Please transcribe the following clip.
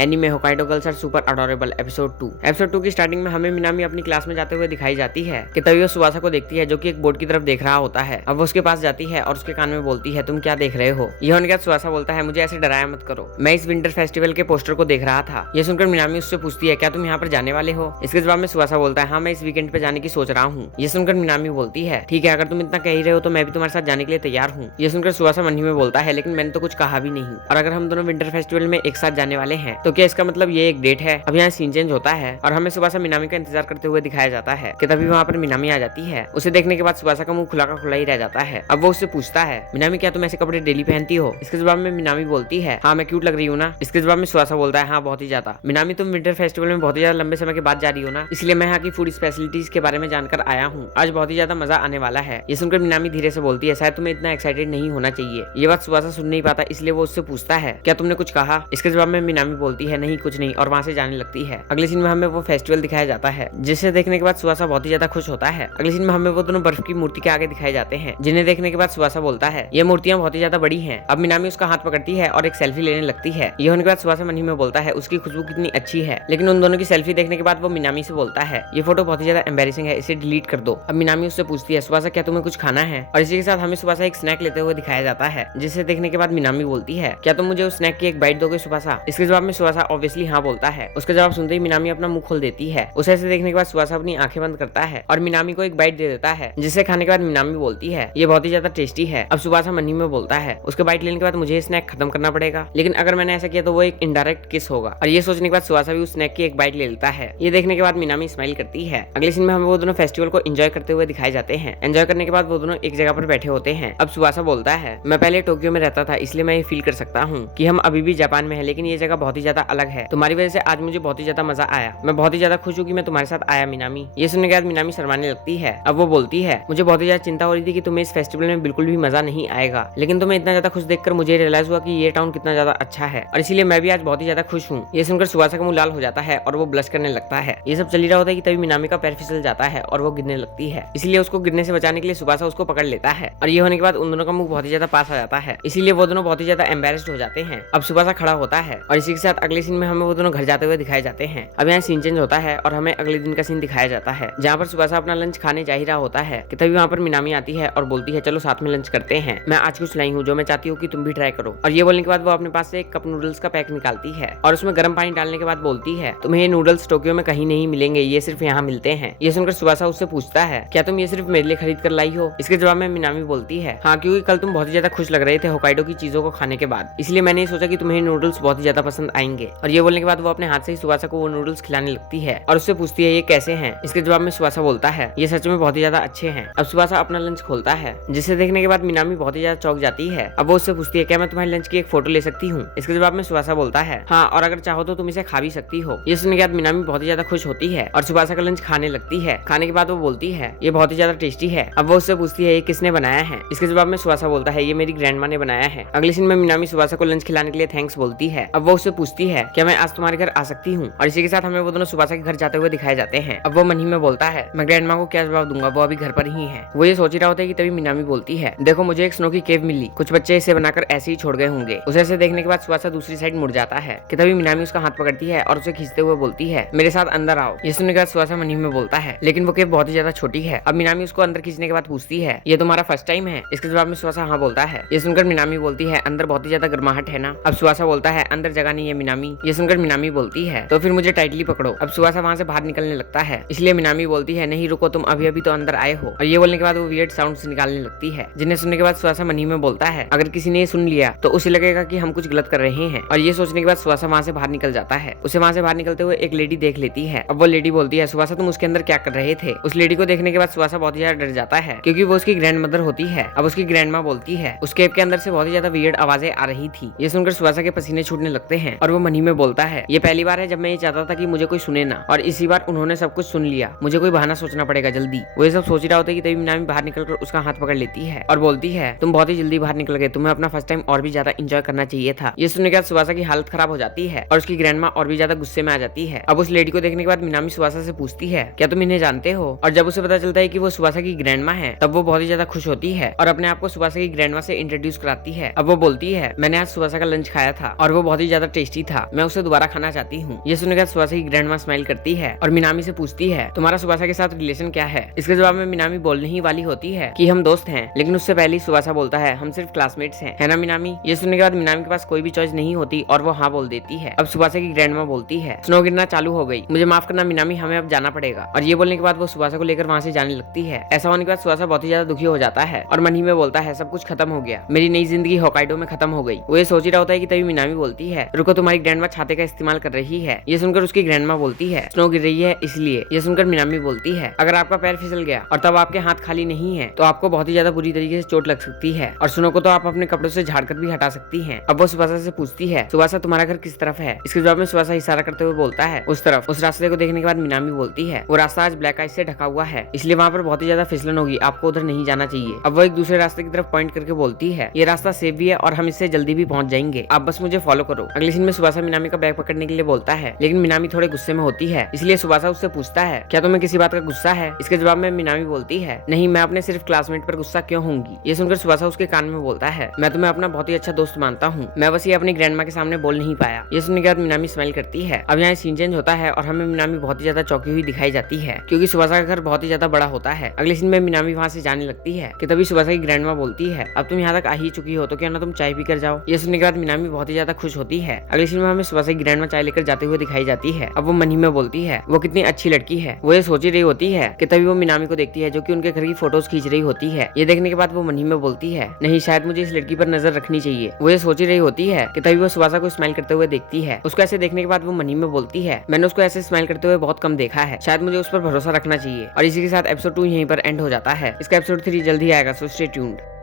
Anime Hokkaido girls are super adorable episode 2 की starting में हमें मिनामी अपनी क्लास में जाते हुए दिखाई जाती है कि तभी वो सुवासा को देखती है जो कि एक बोर्ड की तरफ देख रहा होता है। अब वो उसके पास जाती है और उसके कान में बोलती है तुम क्या देख रहे हो। यह होने के बाद सुवासा बोलता है मुझे ऐसे डराया मत करो, मैं इस विंटर फेस्टिवल के पोस्टर को देख रहा था। यह सुनकर मिनामी उससे पूछती है क्या तुम यहाँ पर जाने वाले हो। इसके जवाब में सुवासा बोलता है हाँ मैं इस वीकेंड पे जाने की सोच रहा हूँ। यह सुनकर मिनामी बोलती है ठीक है, अगर तुम इतना कह ही रहे हो तो मैं भी तुम्हारे साथ जाने के लिए तैयार हूँ। यह सुनकर सुवासा मन ही में बोलता है लेकिन मैंने तो कुछ कहा भी नहीं, और अगर हम दोनों विंटर फेस्टिवल में एक साथ जाने वाले हैं तो क्या इसका मतलब ये एक डेट है। अब यहाँ सीन चेंज होता है और हमें सुवासा मिनामी का इंतजार करते हुए दिखाया जाता है कि तभी वहाँ पर मिनामी आ जाती है। उसे देखने के बाद सुवासा का मुंह खुला का खुला ही रह जाता है। अब वो उससे पूछता है मिनामी क्या तुम ऐसे कपड़े डेली पहनती हो। इसके जवाब में मिनामी बोलती है हाँ मैं क्यूट लग रही हूँ ना। इसके जवाब में सुवासा बोलता है हाँ बहुत ही ज्यादा। मिनामी तुम विंटर फेस्टिवल में बहुत ही ज्यादा लंबे समय के बाद जा रही हो ना, इसलिए मैं यहाँ की फूड स्पेशलिटीज के बारे में जानकर आया हूँ। आज बहुत ही ज्यादा मजा आने वाला है। ये सुनकर मिनामी धीरे से बोलती है शायद तुम्हें इतना एक्साइटेड नहीं होना चाहिए। ये बात सुवासा सुन नहीं पाता इसलिए वो उससे पूछता है क्या तुमने कुछ कहा। इसके जवाब में मिनामी बोलती है नहीं कुछ नहीं, और वहाँ से जाने लगती है। अगले सीन में हमें वो फेस्टिवल दिखाया जाता है जिसे देखने के बाद सुवासा बहुत ही ज्यादा खुश होता है। अगले सीन में हमें वो दोनों बर्फ की मूर्ति के आगे दिखाए जाते हैं जिन्हें देखने के बाद सुवासा बोलता है ये मूर्तियां बहुत ही ज्यादा बड़ी हैं। अब मिनामी उसका हाथ पकड़ती है और एक सेल्फी लेने लगती है। ये होने के बाद सुवासा मन ही में बोलता है उसकी खुशबू कितनी अच्छी है। लेकिन उन दोनों की सेल्फी देखने के बाद वो मिनामी से बोलता है ये फोटो बहुत ही ज्यादा एम्बेरेसिंग है, इसे डिलीट कर दो। अब मिनामी उससे पूछती है सुवासा क्या तुम्हें कुछ खाना है, और इसी के साथ हमें सुवासा एक स्नैक लेते हुए दिखाया जाता है जिसे देखने के बाद मिनामी बोलती है क्या तुम मुझे उस स्नैक की एक बाइट दोगे सुवासा। इसके जवाब में सुवासा ऑब्वियसली हाँ बोलता है। उसका जवाब सुनते ही मिनामी अपना मुंह खोल देती है। उसे ऐसे देखने के बाद सुवासा अपनी आंखें बंद करता है और मिनामी को एक बाइट दे देता है जिसे खाने के बाद मिनामी बोलती है ये बहुत ही ज्यादा टेस्टी है। अब सुवासा मन ही में बोलता है उसके बाइट लेने के बाद मुझे स्नैक खत्म करना पड़ेगा, लेकिन अगर मैंने ऐसा किया तो वो एक इनडायरेक्ट किस होगा। और ये सोचने के बाद सुवासा भी उस स्नैक की एक बाइट ले लेता है। ये देखने के बाद मिनामी स्माइल करती है। अगले सीन में हमें वो दोनों फेस्टिवल को एंजॉय करते हुए दिखाए जाते हैं। एंजॉय करने के बाद वो दोनों एक जगह पर बैठे होते हैं। अब सुवासा बोलता है मैं पहले टोक्यो में रहता था इसलिए मैं ये फील कर सकता हूँ कि हम अभी भी जापान में है, लेकिन ये जगह बहुत ही ज्यादा अलग है। तुम्हारी वजह से आज मुझे बहुत ही ज्यादा मजा आया। मैं बहुत ही ज्यादा खुश हूँ कि मैं तुम्हारे साथ आया मिनामी। ये सुनने के बाद मिनामी शर्माने लगती है। अब वो बोलती है मुझे बहुत ही ज्यादा चिंता हो रही थी कि तुम्हें इस फेस्टिवल में बिल्कुल भी मजा नहीं आएगा, लेकिन तुम्हें इतना ज्यादा खुश देखकर मुझे रियलाइज हुआ कि ये टाउन कितना ज्यादा अच्छा है, और इसीलिए मैं भी आज बहुत ही ज्यादा खुश हूँ। ये सुनकर सुवासा का मुंह लाल हो जाता है और वो ब्लश करने लगता है। ये सब चल रहा होता है कि तभी मिनामी का पैर फिसल जाता है और वो गिरने लगती है। इसलिए उसको गिरने से बचाने के लिए सुवासा उसको पकड़ लेता है, और ये होने के बाद उन दोनों का मुंह बहुत ही ज्यादा पास आ जाता है। इसीलिए वो दोनों बहुत ही ज्यादा एम्बेरेस्ड हो जाते हैं। अब सुवासा खड़ा होता है और इसी के साथ अगले सीन में हमें वो दोनों घर जाते हुए दिखाए जाते हैं। अब यहाँ सीन चेंज होता है और हमें अगले दिन का सीन दिखाया जाता है जहाँ पर सुवासा अपना लंच खाने जा ही रहा होता है कि तभी वहाँ पर मिनामी आती है और बोलती है चलो साथ में लंच करते हैं, मैं आज कुछ लाई हूँ जो मैं चाहती हूँ कि तुम भी ट्राई करो। और ये बोलने के बाद वो अपने पास से एक कप नूडल्स का पैक निकालती है और उसमें गर्म पानी डालने के बाद बोलती है तुम्हें ये नूडल्स टोक्यो में कहीं नहीं मिलेंगे, ये सिर्फ यहाँ मिलते हैं। ये सुनकर सुवासा उससे पूछता है क्या तुम ये सिर्फ मेरे लिए खरीद कर लाई हो। इसके जवाब में मिनामी बोलती है हाँ क्योंकि कल तुम बहुत ही ज्यादा खुश लग रहे थे होकाइडो की चीजों को खाने के बाद, इसलिए मैंने सोचा कि तुम्हें नूडल्स बहुत ही ज्यादा पसंद आएंगे। और ये बोलने के बाद वो अपने हाथ से ही सुवासा को वो नूडल्स खिलाने लगती है और उससे पूछती है ये कैसे हैं। इसके जवाब में सुवासा बोलता है ये सच में बहुत ही ज्यादा अच्छे हैं। अब सुवासा अपना लंच खोलता है जिसे देखने के बाद मिनामी बहुत ही ज्यादा चौंक जाती है। अब वो उससे पूछती है क्या मैं तुम्हारे लंच की एक फोटो ले सकती हूँ। इसके जवाब में सुवासा बोलता है हाँ, और अगर चाहो तो तुम इसे खा भी सकती हो। ये सुनने के बाद मिनामी बहुत ही ज्यादा खुश होती है और सुवासा का लंच खाने लगती है। खाने के बाद वो बोलती है ये बहुत ही ज्यादा टेस्टी है। अब वो उससे पूछती है ये किसने बनाया है। इसके जवाब में सुवासा बोलता है ये मेरी ग्रैंडमा ने बनाया है। अगले सीन में मिनामी सुवासा को लंच खिलाने के लिए थैंक्स बोलती है। अब वो उससे पूछती है क्या मैं आज तुम्हारे घर आ सकती हूँ, और इसी के साथ हमें वो दोनों सुवासा के घर जाते हुए दिखाए जाते हैं। अब वो मन ही में बोलता है मैं ग्रैंडमा को क्या जवाब दूंगा, वो अभी घर पर ही है। वो ये सोच रहा होता है कि तभी मिनामी बोलती है देखो मुझे एक स्नो की केव मिली, कुछ बच्चे इसे बनाकर ऐसे ही छोड़ गए होंगे। उसे ऐसे देखने के बाद सुवासा दूसरी साइड मुड़ जाता है कि तभी मिनामी उसका हाथ पकड़ती है और उसे खींचते हुए बोलती है मेरे साथ अंदर आओ। ये सुनने के बाद सुवासा मन ही में बोलता है लेकिन वो केव बहुत ही ज्यादा छोटी है। अब मिनामी उसको अंदर खींचने के बाद पूछती है ये तुम्हारा फर्स्ट टाइम है। इसके जवाब में सुवासा हाँ बोलता है। ये सुनकर मिनामी बोलती है अंदर बहुत ही ज्यादा गर्माहट है ना। अब सुवासा बोलता है अंदर जगह नहीं है मिनामी। ये सुनकर मिनामी बोलती है तो फिर मुझे टाइटली पकड़ो। अब सुवासा वहाँ से बाहर निकलने लगता है, इसलिए मिनामी बोलती है नहीं रुको, तुम अभी अभी तो अंदर आए हो। और ये बोलने के बाद वो वियर्ड साउंड्स निकालने लगती है जिन्हें सुनने के बाद सुवासा मन ही में बोलता है अगर किसी ने सुन लिया तो उसे लगेगा कि हम कुछ गलत कर रहे हैं। और ये सोचने के बाद सुवासा वहाँ से बाहर निकल जाता है। उसे वहाँ से बाहर निकलते हुए एक लेडी देख लेती है। अब वो लेडी बोलती है सुवासा तुम उसके अंदर क्या कर रहे थे। उस लेडी को देखने के बाद सुवासा बहुत ही ज्यादा डर जाता है क्योंकि वो उसकी ग्रैंड मदर होती है। अब उसकी ग्रैंड माँ बोलती है उस केव के अंदर से बहुत ही ज्यादा वियर्ड आवाजें आ रही थी। ये सुनकर सुवासा के पसीने छूटने लगते हैं और वो मन ही में बोलता है ये पहली बार है जब मैं ये चाहता था कि मुझे कोई सुने ना, और इसी बार उन्होंने सब कुछ सुन लिया, मुझे कोई बहाना सोचना पड़ेगा जल्दी। वो ये सब सोच रहा होता है कि तभी मिनामी बाहर निकलकर उसका हाथ पकड़ लेती है और बोलती है तुम बहुत ही जल्दी बाहर निकल गए, तुम्हें अपना फर्स्ट टाइम और भी ज्यादा एंजॉय करना चाहिए था। ये सुनने के बाद सुवासा की हालत खराब हो जाती है और उसकी ग्रैंड माँ और भी ज्यादा गुस्से में आ जाती है। अब उस लेडी को देखने के बाद मिनामी सुवासा से पूछती है क्या तुम इन्हें जानते हो। और जब उसे पता चलता है कि वो सुवासा की ग्रैंड माँ है तब वो बहुत ही ज्यादा खुश होती है और अपने आप को सुवासा की ग्रैंड माँ से इंट्रोड्यूस कराती है। अब वो बोलती है मैंने आज सुवासा का लंच खाया था और वो बहुत ही ज्यादा टेस्टी था, मैं उसे दोबारा खाना चाहती हूँ। ये सुनकर सुबासा की ग्रैंडमा स्माइल करती है और मिनामी से पूछती है तुम्हारा सुबासा के साथ रिलेशन क्या है। इसके जवाब में मिनामी बोलने ही वाली होती है कि हम दोस्त हैं, लेकिन उससे पहले ही सुबासा बोलता है हम सिर्फ क्लासमेट्स हैं, है ना मिनामी। ये सुनने के बाद मिनामी के पास कोई भी चॉइस नहीं होती और वो हाँ बोल देती है। अब सुबासा की ग्रैंडमा बोलती है स्नो गिरना चालू हो गई, मुझे माफ करना मिनामी, हमें अब जाना पड़ेगा। और ये बोलने के बाद वो सुबासा को लेकर वहाँ से जाने लगती है। ऐसा होने के बाद सुबासा बहुत ही ज्यादा दुखी हो जाता है और मन ही में बोलता है सब कुछ खत्म हो गया, मेरी नई जिंदगी होकाइडो में खत्म हो गई। वो ये सोच ही रहा होता है कि तभी मिनामी बोलती है रुको, तुम्हारी ग्रैंडमा छाते का इस्तेमाल कर रही है। ये सुनकर उसकी ग्रैंडमा बोलती है स्नो गिर रही है इसलिए। ये सुनकर मिनामी बोलती है अगर आपका पैर फिसल गया और तब आपके हाथ खाली नहीं है तो आपको बहुत ही ज्यादा बुरी तरीके से चोट लग सकती है और स्नो को तो आप अपने कपड़ों से झाड़कर भी हटा सकती हैं। अब वो सुबासा से पूछती है सुबासा तुम्हारा घर किस तरफ है। इसके जवाब में सुबासा इशारा करते हुए बोलता है उस तरफ। उस रास्ते को देखने के बाद मिनामी बोलती है वो रास्ता आज ब्लैक आइस से ढका हुआ है, इसलिए वहाँ पर बहुत ही ज्यादा फिसलन होगी, आपको उधर नहीं जाना चाहिए। अब वो एक दूसरे रास्ते की तरफ पॉइंट करके बोलती है ये रास्ता सेफ भी है और हम इससे जल्दी भी पहुंच जाएंगे, आप बस मुझे फॉलो करो। अगले सीन में सुबासा मिनामी का बैग पकड़ने के लिए बोलता है, लेकिन मिनामी थोड़े गुस्से में होती है, इसलिए सुबासा उससे पूछता है क्या तुम्हें किसी बात का गुस्सा है। इसके जवाब में मिनामी बोलती है नहीं, मैं अपने सिर्फ क्लासमेट पर गुस्सा क्यों होंगी। ये सुनकर सुबासा उसके कान में बोलता है मैं तुम्हें अपना बहुत ही अच्छा दोस्त मानता हूँ, मैं बस ये अपनी ग्रैंडमा के सामने बोल नहीं पाया। ये सुनने के बाद मिनामी स्माइल करती है। अब यहाँ सीन चेंज होता है और हमें मिनामी बहुत ही ज्यादा चौंकी हुई दिखाई जाती है क्योंकि सुबासा का घर बहुत ही ज्यादा बड़ा होता है। अगले सीन में मिनामी वहाँ से जाने लगती है कि तभी सुबासा की ग्रैंडमा बोलती है अब तुम यहाँ तक आ ही चुकी हो तो क्या ना तुम चाय पी कर जाओ। ये सुनने के बाद मिनामी बहुत ही ज्यादा खुश होती है। अगले सीन में हमें सुबासा की ग्रैंडमा चाय लेकर जाते हुए दिखाई जाती है। अब वो मन ही में बोलती है वो कितनी अच्छी लड़की है। वो ये सोच ही रही होती है कि तभी वो मिनामी को देखती है जो कि उनके घर की फोटोज खींच रही होती है। ये देखने के बाद वो मन ही में बोलती है नहीं, शायद मुझे इस लड़की पर नजर रखनी चाहिए। वो ये सोच ही रही होती है कि तभी वो सुबासा को स्माइल करते हुए देखती है। उसको ऐसे देखने के बाद वो मन ही में बोलती है मैंने उसको ऐसे स्माइल करते हुए बहुत कम देखा है, शायद मुझे उस पर भरोसा रखना चाहिए। और इसी के साथ एपिसोड 2 यहीं पर एंड हो जाता है। इसका एपिसोड 3 जल्दी आएगा, सो स्टे ट्यून्ड।